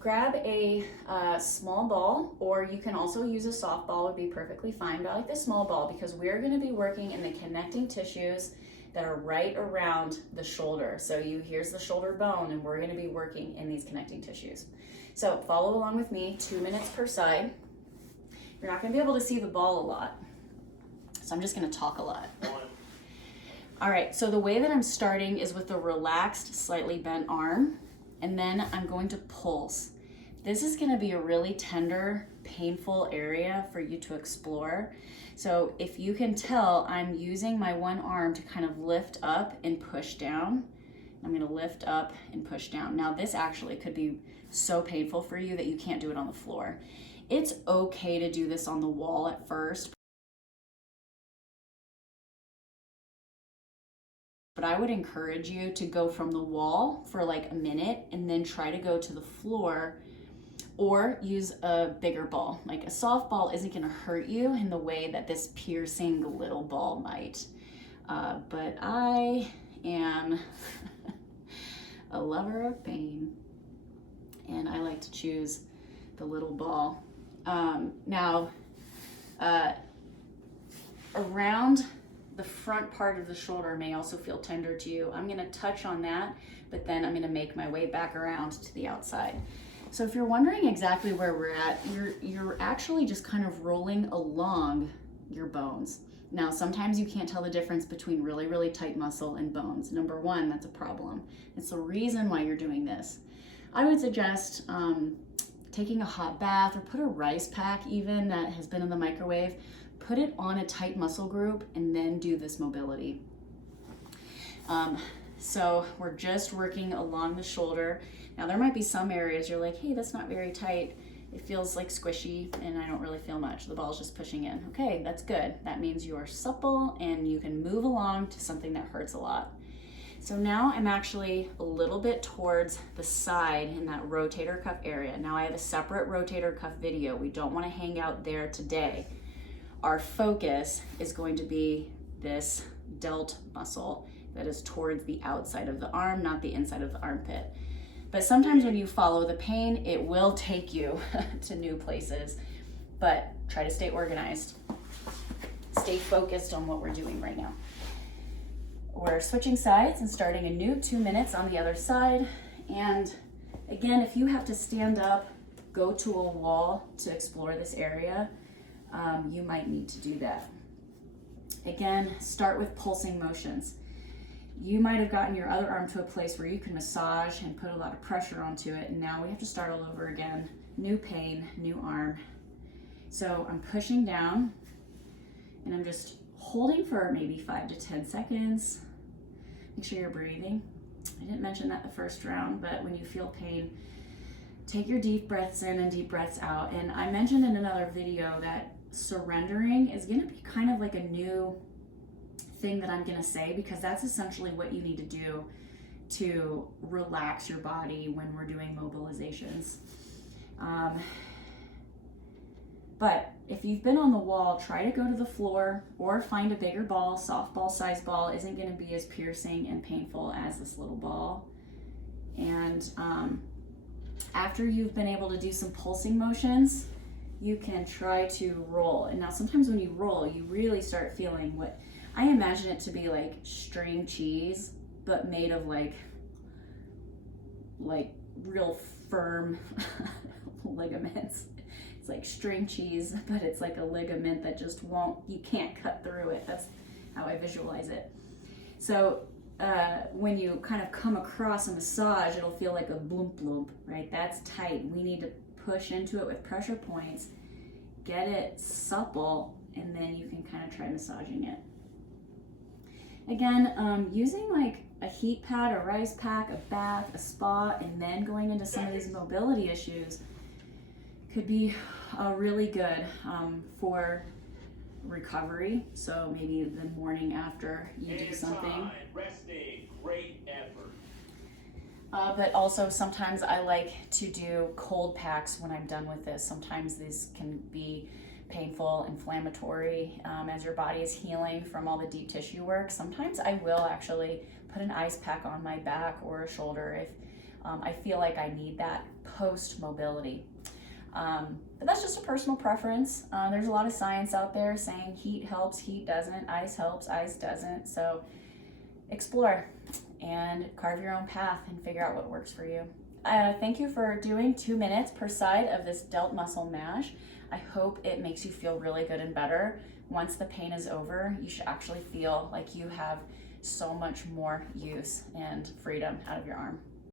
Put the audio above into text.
grab a small ball, or you can also use a soft ball, would be perfectly fine, but I like the small ball because we're going to be working in the connecting tissues that are right around the shoulder. So here's the shoulder bone, and we're going to be working in these connecting tissues. So follow along with me, 2 minutes per side. You're not going to be able to see the ball a lot, so I'm just going to talk a lot. All right, so the way that I'm starting is with a relaxed, slightly bent arm, and then I'm going to pulse. This is going to be a really tender, painful area for you to explore. So if you can tell, I'm using my one arm to kind of lift up and push down. I'm going to lift up and push down. Now this actually could be so painful for you that you can't do it on the floor. It's okay to do this on the wall at first, but I would encourage you to go from the wall for like a minute and then try to go to the floor, or use a bigger ball. Like a softball isn't going to hurt you in the way that this piercing little ball might. But I am a lover of pain, and I like to choose the little ball. Around the front part of the shoulder may also feel tender to you. I'm going to touch on that, but then I'm going to make my way back around to the outside. So if you're wondering exactly where we're at, you're actually just kind of rolling along your bones. Now, sometimes you can't tell the difference between really, really tight muscle and bones. Number one, that's a problem. It's the reason why you're doing this. I would suggest taking a hot bath, or put a rice pack even that has been in the microwave, put it on a tight muscle group, and then do this mobility. So we're just working along the shoulder. Now there might be some areas you're like, hey, that's not very tight. It feels like squishy and I don't really feel much. The ball's just pushing in. Okay, that's good. That means you are supple and you can move along to something that hurts a lot. So now I'm actually a little bit towards the side in that rotator cuff area. Now I have a separate rotator cuff video. We don't want to hang out there today. Our focus is going to be this delt muscle that is towards the outside of the arm, not the inside of the armpit. But sometimes when you follow the pain, it will take you to new places. But try to stay organized. Stay focused on what we're doing right now. We're switching sides and starting a new 2 minutes on the other side. And again, if you have to stand up, go to a wall to explore this area, you might need to do that. Again, start with pulsing motions. You might have gotten your other arm to a place where you can massage and put a lot of pressure onto it, and now we have to start all over again. New pain, new arm. So I'm pushing down, and I'm just holding for maybe 5 to 10 seconds. Make sure you're breathing. I didn't mention that the first round, but when you feel pain, take your deep breaths in and deep breaths out. And I mentioned in another video that surrendering is going to be kind of like a new thing that I'm going to say, because that's essentially what you need to do to relax your body when we're doing mobilizations. But if you've been on the wall, try to go to the floor or find a bigger ball. Softball size ball isn't going to be as piercing and painful as this little ball. And after you've been able to do some pulsing motions, you can try to roll. And now sometimes when you roll, you really start feeling what I imagine it to be like string cheese, but made of like real firm ligaments. It's like string cheese, but it's like a ligament that just you can't cut through it. That's how I visualize it. So when you kind of come across a massage, it'll feel like a bloop bloop, right? That's tight. We need to push into it with pressure points, get it supple, and then you can kind of try massaging it. Again, using like a heat pad, a rice pack, a bath, a spa, and then going into some of these mobility issues could be really good for recovery. So maybe the morning after you do something. Resting, great effort. But also sometimes I like to do cold packs when I'm done with this. Sometimes these can be painful, inflammatory, as your body is healing from all the deep tissue work. Sometimes I will actually put an ice pack on my back or a shoulder if I feel like I need that post mobility. But that's just a personal preference. There's a lot of science out there saying heat helps, heat doesn't, ice helps, ice doesn't. So explore and carve your own path and figure out what works for you. Thank you for doing 2 minutes per side of this delt muscle mash. I hope it makes you feel really good and better. Once the pain is over, you should actually feel like you have so much more use and freedom out of your arm.